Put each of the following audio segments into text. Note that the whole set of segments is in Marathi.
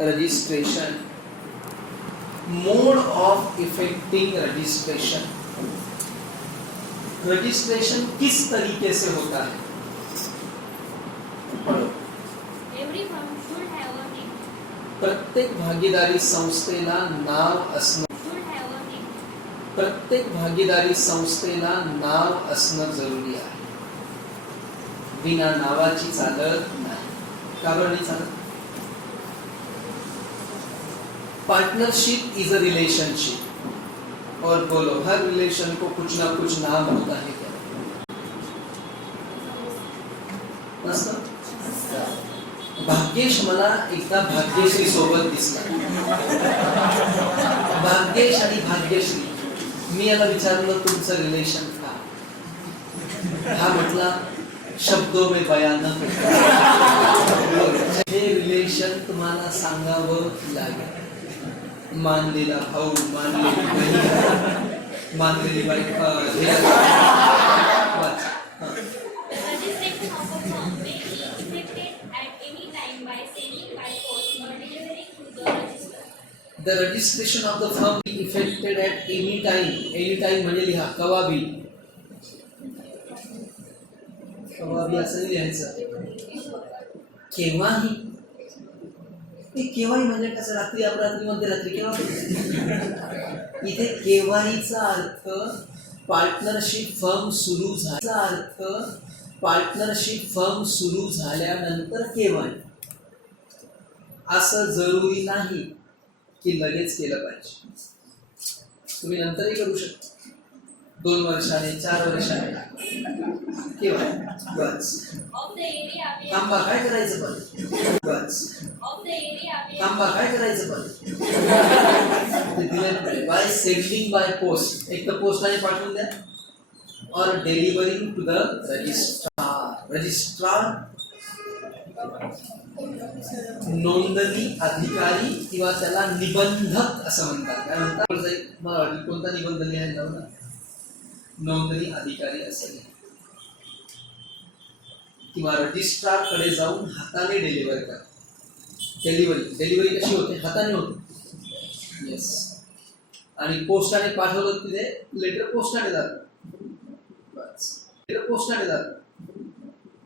Registration, mode of effecting registration. Registration किस तरीके से होता है? प्रत्येक भागीदारी संस्थेला नाव असणं, प्रत्येक भागीदारी संस्थेला नाव असणं जरुरी आहे. बिना नावाची चालत नाही. का बरं नाही चालत? पार्टनरशिप इज अ रिलेशनशिप और बोलो हर रिलेशन को कुछ ना कुछ नाम होता है क्या? नसतं? भाग्येश मला एकदा भाग्यश्री सोबत दिसला. भाग्येश आणि भाग्यश्री. मी याला विचारलं तुमचं रिलेशन का? हा म्हटला शब्दों में बयान न हे रिलेशन तुम्हाला सांगावं लागेल. मानलेला भाऊ, मानलेली बहीण, मानलेली बायको. The registration of the firm be effected at any time. Any time म्हणजे लिहा कवाबी. कवाबी असं लिहायचं. केव्हाही. ते केव्हाही म्हणजे कसं? रात्री अपरात्री मध्यरात्री केव्हा? इथे केव्हाहीचा अर्थ पार्टनरशिप फर्म सुरू झाल्याचा अर्थ पार्टनरशिप फर्म सुरू झाल्यानंतर केव्हाही. असं जरुरी नाही की लगेच केलं पाहिजे. तुम्ही नंतरही करू शकता. 2 वर्षाने, 4 वर्षाने, केव्हा. बस थांबा काय करायचं पण. बस थांबा काय करायचं पण. By sending by post. एक तर पोस्टाने पाठवून द्या or delivering to the registrar. Registrar नोंदणी अधिकारी किंवा त्याला निबंधक असं म्हणतात. काय म्हणतात? कोणता निबंध लिहायला लावला? नोंदणी अधिकारी असेल किंवा रजिस्ट्रार कडे जाऊन हाताने डिलिव्हर करा. डिलिव्हरी कशी होते? हाताने होते. येस. आणि पोस्टाने पाठवलं तिथे लेटर पोस्टाने जातं. बस लेटर पोस्टाने जातं.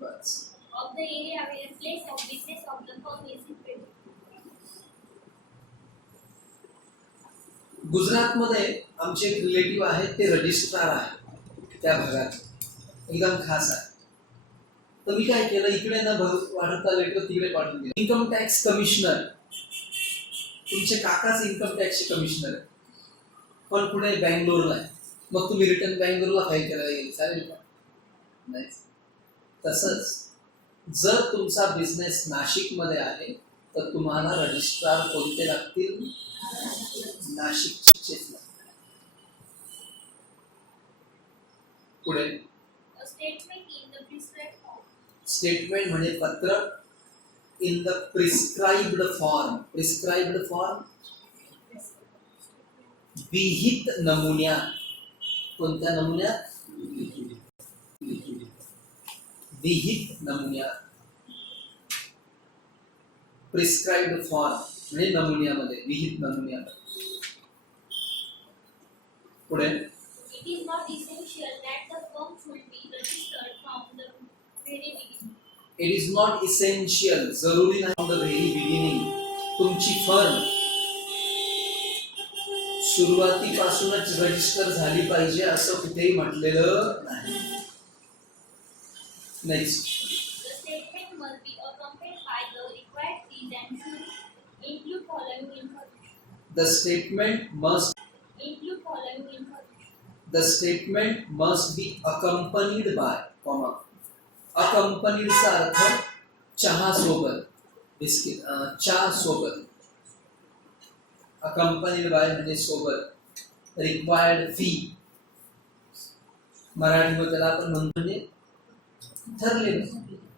बस. Of the area where place of business of the firm is situated. Gujarat मध्ये आमचे एक रिलेटिव्ह आहेत, ते रजिस्ट्रार आहेत त्या भागात. एकदम खास आहे. तर मी काय केलं, इकडे न वाढवता लेटर तिकडे पाठवून दिलं. इन्कम टॅक्स कमिशनर, तुमचे काकाच इन्कम टॅक्सचे कमिशनर आहे, पण पुढे बँगलोरला आहे. मग तुम्ही रिटर्न बँगलोरला फाईल करायला येईल, चालेल का? नाही. तसंच जर तुमचा बिझनेस नाशिकमध्ये आहे तर तुम्हाला रजिस्ट्रार कोणते लागतील? नाशिकचेच लागतील. पुढे स्टेटमेंट म्हणजे पत्र in the prescribed form. Prescribed form विहित नमुन्यात. कोणत्या नमुन्यात? विहित नमुन्यात. प्रिस्क्राइब्ड फॉर्म म्हणजे नमुन्यामध्ये, विहित नमुन्यात. पुढे It is not essential that the firm should be registered from the very beginning. It is not essential, जरुरी नाही from the very beginning. तुमची फर्म सुरुवातीपासूनच रजिस्टर झाली पाहिजे असं कुठेही म्हटलेलं नाही. Next. The statement must be accompanied by the required fees and should include following information. The statement must include following information. The statement must be accompanied by, comma. Accompanied चा अर्थ चहा सोबत, बिस्किट, चहा सोबत. Accompanied by म्हणजे सोबत. Required fee मराठीमध्ये त्याला आपण म्हणतो म्हणजे ठरलेलं.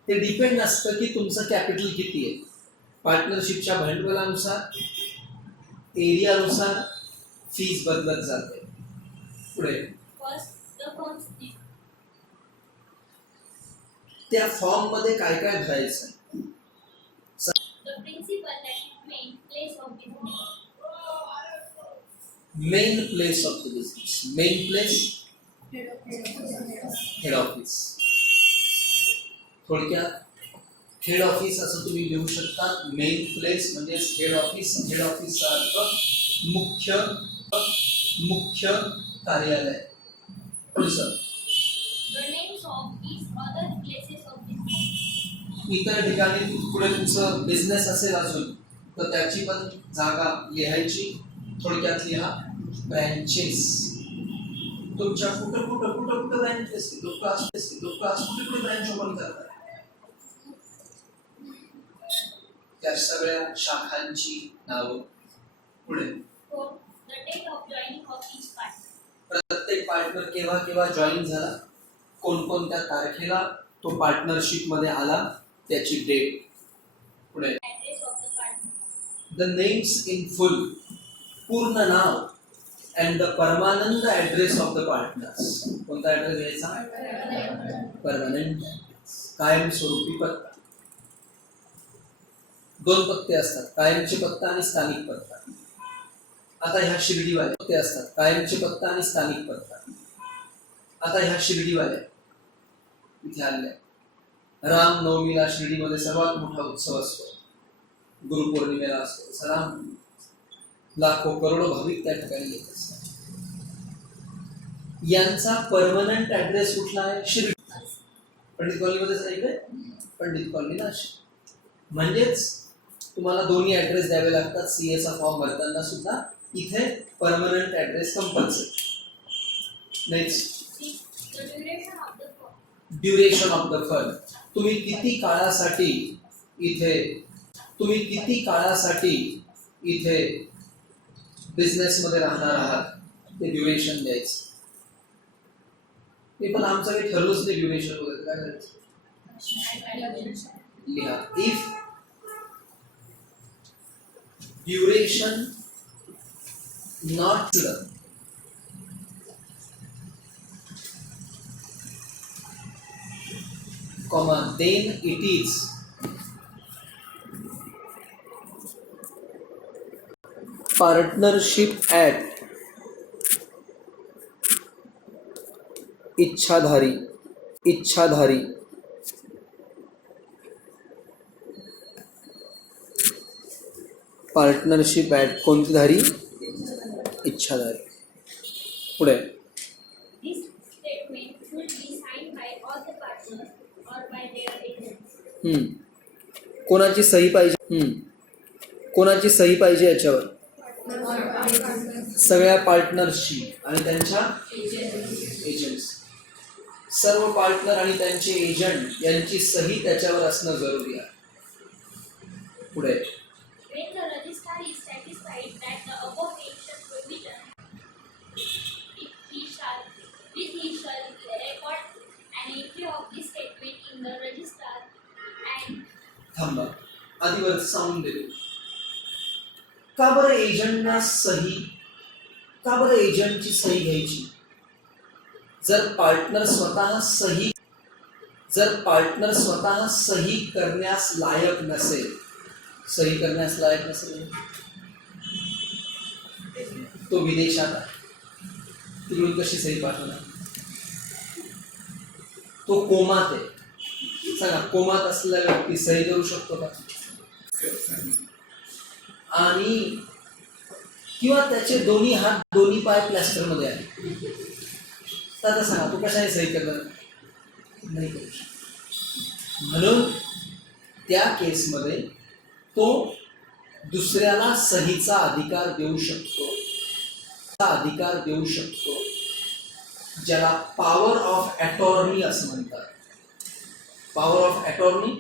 ते डिपेंड असतं की तुमचं कॅपिटल किती आहे. पार्टनरशिपच्या भांडवलानुसार, एरियानुसार फीज बदलत जाते. पुढे त्या फॉर्म मध्ये काय काय भरायचं? place of business. Main place of the business. Main place head office. थोडक्यात हेड ऑफिस असं तुम्ही लिहू शकता. मेन प्लेस म्हणजे हेड ऑफिस. हेड ऑफिसचा अर्थ मुख्य कार्यालय. पुढचं The names of these other places of business. इतर ठिकाणी पुढे तुमचं बिझनेस असेल अजून तर त्याची पण जागा लिहायची. थोडक्यात लिहा ब्रँचेस. तुमच्या कुठं ब्रँच असते. लोक आज कुठे ब्रँच ओपन करतात. त्या सगळ्या शाखांची नावं. पुढे 4. The date of joining of each partner. प्रत्येक पार्टनर केव्हा जॉईन झाला, कोणकोणत्या तारखेला तो पार्टनरशिप मध्ये आला, त्याची डेट. पुढे Address of the partner. The names in full. पूर्ण नाव and the permanent address of the partners. कोणता ऍड्रेस घ्यायचा? परमनंट. कायमस्वरूपी पत्ता. दोन पत्ते असतात, कायमचे पत्ता आणि स्थानिक पत्ता. आता ह्या शिर्डीवाले पत्ते असतात, कायमचे पत्ता आणि स्थानिक पत्ता. आता ह्या शिर्डीवाल्या इथे आल्या. रामनवमीला शिर्डीमध्ये सर्वात मोठा उत्सव असतो. गुरुपौर्णिमेला असतो. सलाम लाखो करोडो भाविक त्या ठिकाणी येत असतात. यांचा परमनंट ऍड्रेस कुठला आहे? शिर्डी. पंडित कॉलनीमध्येच आहे इकडे. पंडित कॉलनी नाशिक. म्हणजेच तुम्हाला दोन्ही ऍड्रेस द्यावे लागतात. CS चा फॉर्म भरताना सुद्धा इथे permanent address compulsory. Next 6. The duration of the firm. Duration of the firm. तुम्ही किती काळासाठी इथे बिझनेस मध्ये राहणार आहात ते ड्युरेशन द्यायचं. ते पण आमचं काही ठरवूच नाही ड्युरेशन वगैरे. काय करायचं? लिहा if duration not to comma then it is partnership at इच्छाधारी पार्टनरशिप ॲट कोणती धारी? इच्छाधारी. पुढे This statement should be signed by all the partners or by their agents. कोणाची सही पाहिजे? कोणाची सही पाहिजे याच्यावर? सगळ्या पार्टनर्सची आणि त्यांच्या एजंट्स. सर्व पार्टनर आणि त्यांचे एजंट यांची सही त्याच्यावर असणं जरुरी आहे. पुढे When the registrar is satisfied that the above mentioned provision, he shall record an entry of this statement in the register and थांबा. आधीवर सांगून देतो. का बरं एजंटची सही घ्यायची? जर पार्टनर स्वतः सही करण्यास लायक नसेल तो विदेशात आहे, तिकडून कशी सही पाठवणार? तो कोमात आहे. सांगा, कोमात असलेला व्यक्ती सही करू शकतो का? आणि किंवा त्याचे दोन्ही हात दोन्ही पाय प्लॅस्टर मध्ये आहे, तर आता सांगा तू कशाने सही करणार? नाही करू शकत. म्हणून त्या केसमध्ये तो दुसऱ्याला सहीचा अधिकार देऊ शकतो. ज्याला पॉवर ऑफ अटॉर्नी असं म्हणतात. पॉवर ऑफ अटॉर्नी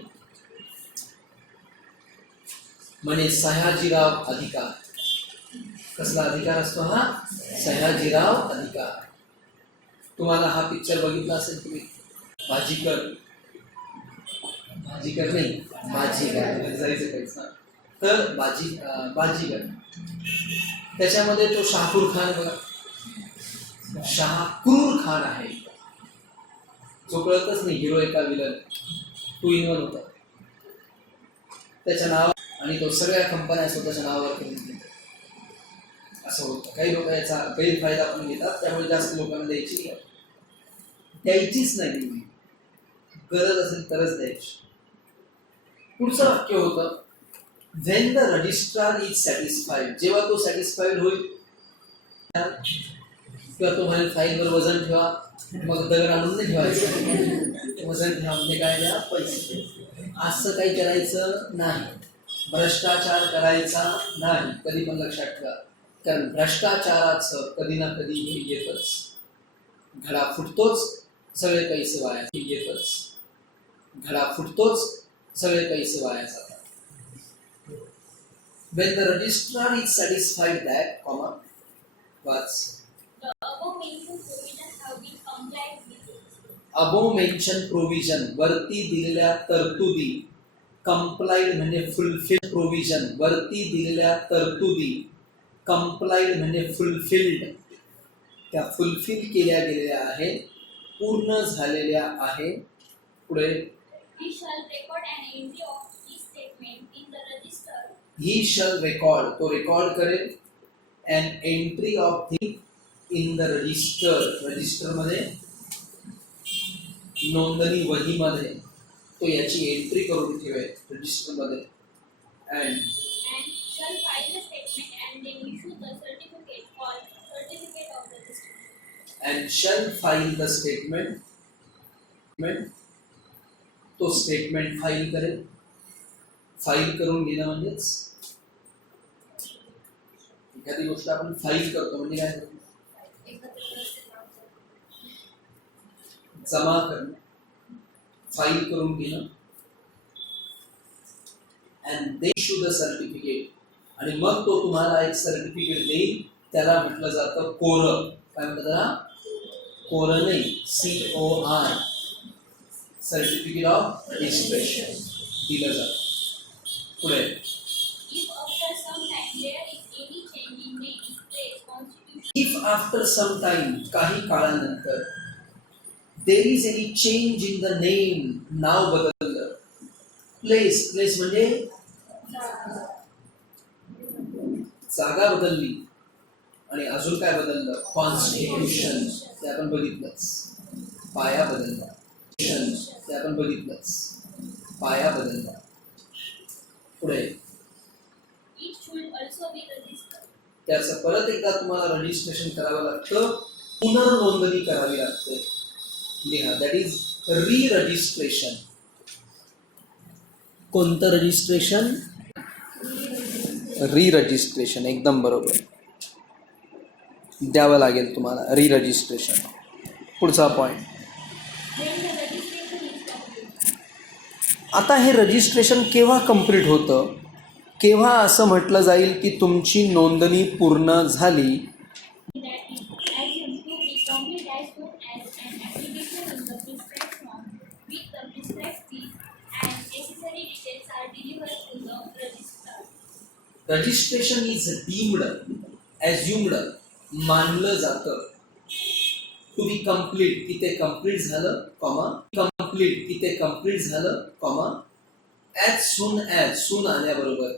म्हणजे सयाजीराव अधिकार. कसला अधिकार असतो हा? सयाजीराव अधिकार. तुम्हाला हा पिक्चर बघितला असेल तुम्ही, भाजीकर नाही, बाजीगर जायचं काहीच. तर बाजीगर त्याच्यामध्ये तो शाहरुख खान बघा, शाहक्रूर खान आहे, जो कळतच नाही हिरो एका विलन 2 in 1 होता. त्याच्या नाव आणि तो सगळ्या कंपन्या स्वतःच्या नावावर करून घेतो. असं होतं. काही लोक याचा गैरफायदा पण घेतात, त्यामुळे जास्त लोकांना द्यायचीच नाही तुम्ही. गरज असेल तरच द्यायची. पुढचं वाक्य होतं when the registrar is satisfied. जेव्हा तो सॅटिस्फाईड होईल किंवा तो म्हणेल फाईलवर वजन ठेवा, मग दगड आणून नाही ठेवायचं. वजन ठेवा म्हणजे काय द्या, पैसे. असं काही करायचं नाही. भ्रष्टाचार करायचा नाही. कधी पण लक्षात ठेवा, कारण भ्रष्टाचाराचं कधी ना कधी हे येतच. घडा फुटतोच, सगळे पैसे वाया येतच. घडा फुटतोच, सगळे पैसे वाया जातात. When the registrar is satisfied that, comma, what's The above mentioned provisions have been complied with. above mentioned provision, वरती दिलेल्या तरतुदी, complied म्हणजे fulfilled provision, वरती दिलेल्या तरतुदी, complied म्हणजे fulfilled, त्या फुलफिल केल्या गेलेल्या आहेत, पूर्ण झालेल्या आहेत. पुढे He shall record an entry of this statement in the register. he shall record, तो रेकॉर्ड करेल an entry of the in the register, register मध्ये नोंदणी वहीमध्ये तो याची एंट्री करून ठेवेल रजिस्टर मध्ये. And shall file the statement and then issue the certificate called certificate of registration. and shall file the statement, तो स्टेटमेंट फाईल करेल. फाईल करून घेणं म्हणजेच एखादी गोष्ट आपण फाईल करतो म्हणजे काय करतो, जमा करणं, फाईल करून घेणं. And they issue the certificate, आणि मग तो तुम्हाला एक सर्टिफिकेट देईल. त्याला म्हटलं जातं कोर. काय म्हणतात त्याला? कोर नाही, COR, सर्टिफिकेट ऑफ रजिस्ट्रेशन दिलं जातं. पुढे If after some time there is any change in name, place, constitution. If after some time, काही काळानंतर, there is any change in the name, नाव बदललं. प्लेस, प्लेस म्हणजे जागा बदलली. आणि अजून काय बदललं? कॉन्स्टिट्यूशन, ते आपण बघितलंच. पाया बदलला. ते आपण बघितलंच. पाया बदलला. पुढे It should also be registered. त्याचं परत एकदा तुम्हाला रजिस्ट्रेशन करावं लागतं, पुनर्नोंदणी करावी लागते. लिहा, दॅट इज री रजिस्ट्रेशन. कोणतं रजिस्ट्रेशन? री रजिस्ट्रेशन, एकदम बरोबर. द्यावं लागेल तुम्हाला री रजिस्ट्रेशन. पुढचा point. When the registration is complete. आता हे रजिस्ट्रेशन केव्हा कंप्लीट होतं? केव्हा असं म्हटलं जाईल की तुमची नोंदणी पूर्ण झाली? That is assumed to be complete as soon as an application in the prescribed form with the prescribed fees and necessary details are delivered to the registrar. Registration is deemed, assumed, मानलं जातं टू बी कम्प्लीट, की ते कम्प्लीट झालं, कॉमा, कम्प्लीट, की ते कम्प्लीट झालं, कॉमा, ॲज सून आल्याबरोबर,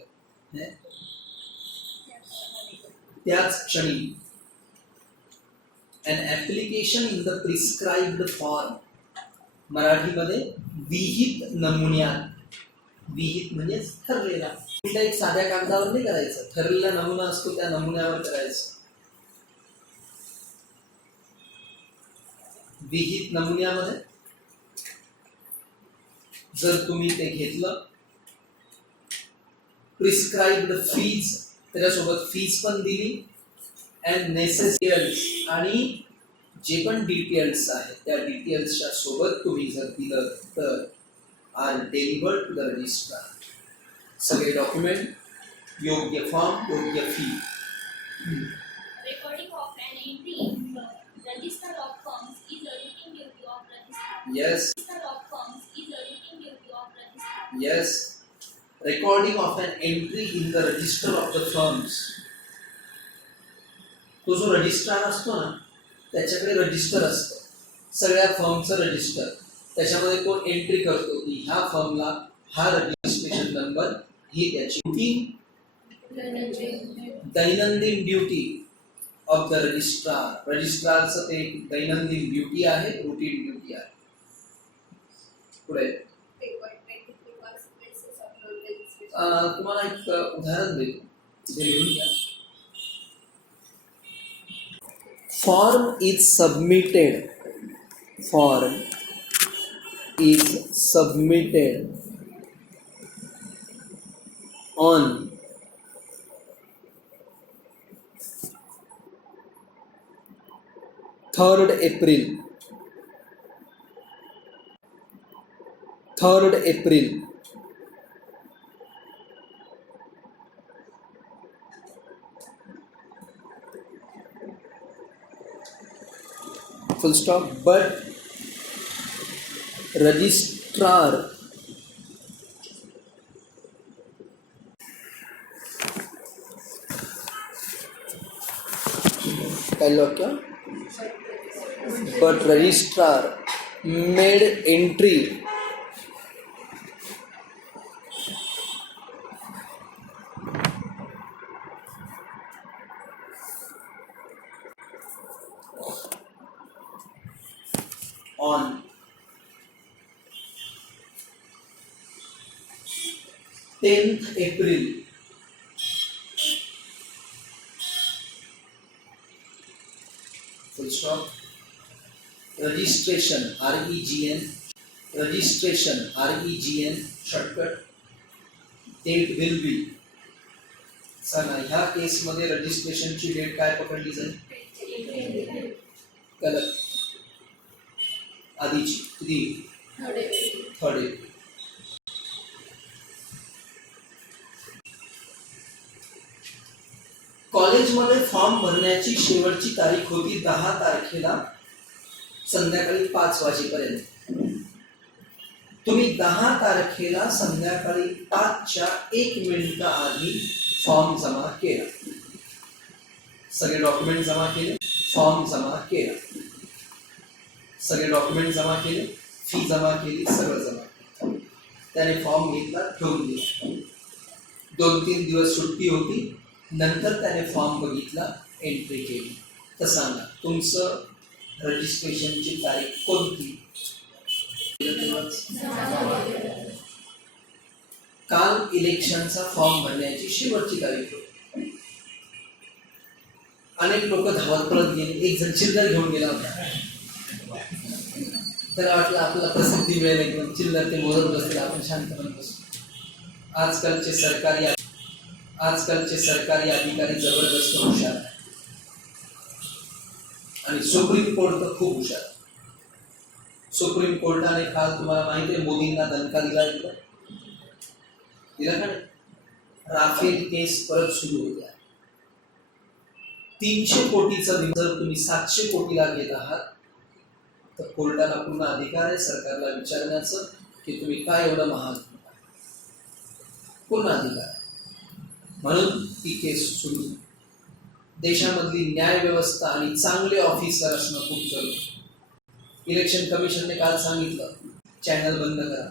त्याच क्षणी. an application in the prescribed form, मराठीमध्ये विहित नमुन्यात. विहित म्हणजे ठरलेला. कुठल्या एक साध्या कागदावर नाही करायचं, ठरलेला नमुना असतो त्या नमुन्यावर करायचं. विहित नमुन्यामध्ये जर तुम्ही ते घेतलं, प्रिस्क्राइब्ड फीज, त्याच्यासोबत फीज पण दिली, अँड नेसेसरीज, आणि जे पण डिटेल्स आहेत त्या डिटेल्सच्या सोबत तुम्ही जर दिलं तर are delivered to the registrar. सगळे डॉक्युमेंट, योग्य फॉर्म, योग्य fee. Recording of an entry in the register of firms is a routine duty of registrar. Yes. Register of firms is a routine duty of registrar. Yes. Recording of an entry in the register of the firms. तो जो रजिस्ट्रार असतो ना, त्याच्याकडे रजिस्टर असतं, सगळ्या फर्मचं रजिस्टर. त्याच्यामध्ये तो एंट्री करतो की ह्या फर्मला हा रजिस्ट्रेशन नंबर ही त्याची ड्युटी, दैनंदिन ड्युटी ऑफ द रजिस्ट्रार. रजिस्ट्रारचं ते एक दैनंदिन ड्युटी आहे, रुटीन ड्युटी आहे. पुढे तुम्हाला एक उदाहरण देतो, ते लिहून घ्या. Form is submitted. Form is submitted on third April. 3rd April. Full stop. But registrar but registrar made entry on 10th April. Full stop. Registration, REGN. Registration, REGN, shortcut. Date will be. सांगा ह्या केसमध्ये रजिस्ट्रेशनची डेट काय पकडली जाईल? गलत. आधीची किती? 3rd April. कॉलेजमध्ये फॉर्म भरण्याची शेवटची तारीख होती 10 तारखेला संध्याकाळी 5 वाजेपर्यंत. तुम्ही 10 तारखेला संध्याकाळी 5च्या 1 मिनिट आधी फॉर्म जमा केला. सगळे डॉक्युमेंट जमा केले, फॉर्म जमा केला, सगळे डॉक्युमेंट जमा केले, फी जमा केली, सगळं जमा केलं. त्याने फॉर्म घेतला, ठेवून दिला. 2-3 दिवस सुट्टी होती, नंतर त्याने फॉर्म बघितला, एंट्री केली. तर सांगा तुमचं रजिस्ट्रेशनची तारीख कोणती? काल इलेक्शनचा फॉर्म भरण्याची शेवटची तारीख होती. अनेक लोक धावत पळत गेले. एक जण चिल्लर घेऊन गेला होता. त्याला वाटलं आपल्याला प्रसिद्धी मिळेल, एकदम चिल्लर ते मोजत बसले, आपण शांतपणे बसतो. आजकालचे सरकारी अधिकारी जबरदस्त हुशार आहे आणि सुप्रीम कोर्ट तर खूप हुशार. सुप्रीम कोर्टाने काल तुम्हाला माहिती आहे मोदींना दणका दिला का नाही? राफेल केस परत सुरू होत्या. 300 कोटीचं जर तुम्ही 700 कोटीला घेत आहात तर कोर्टाला पूर्ण अधिकार आहे सरकारला विचारण्याचं की तुम्ही काय एवढं महाग घेता. पूर्ण अधिकार आहे. म्हणून ती केस सुरू. देशामधली न्याय व्यवस्था आणि चांगले ऑफिसर असणं खूप जरुरी. इलेक्शन कमिशनने काल सांगितलं चॅनल बंद करा,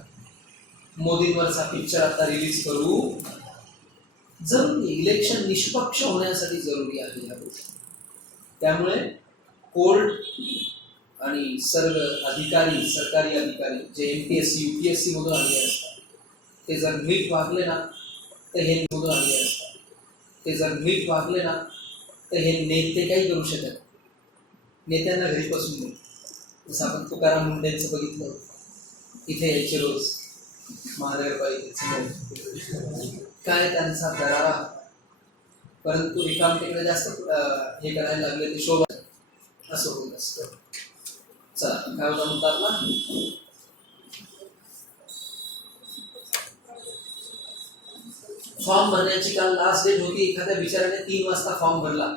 मोदींवरचा पिक्चर आता रिलीज करू. जरुरी, इलेक्शन निष्पक्ष होण्यासाठी जरुरी आहे या गोष्टी. त्यामुळे कोर्ट आणि सर्व अधिकारी, सरकारी अधिकारी जे MPSC UPSC मधून आलेले असतात ते जर नीट वागले ना तर हे मधून आलेले असतात. ते जर नीट वागले ना तर हे नेते काही करू शकत. नेत्यांना घरी बसून नाही. जसं आपण तुकाराम मुंडेंचं बघितलं, इथे यायचे रोज महानगरपालिकेचं काय त्यांचा दरारा, परंतु रिकामटेकडे जास्त हे करायला लागले ते शोभा असं होत असतं. चला काय होता मुद्दा आपला? फॉर्म भरण्याची काल लास्ट डेट होती. एखाद्या बिचाऱ्याने 3 वाजता फॉर्म भरला,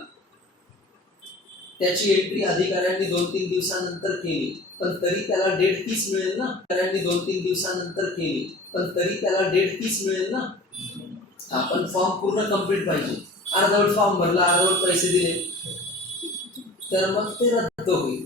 त्याची एंट्री अधिकाऱ्यांनी 2-3 दिवसानंतर केली, पण तरी त्याला डेट 30 मिळेल ना. अधिकाऱ्यांनी 2-3 दिवसानंतर केली, पण तरी त्याला डेट 30 मिळेल ना. आपण फॉर्म पूर्ण कंप्लीट पाहिजे. अर्धवट फॉर्म भरला, अर्धवट पैसे दिले तर मग ते रद्द होईल.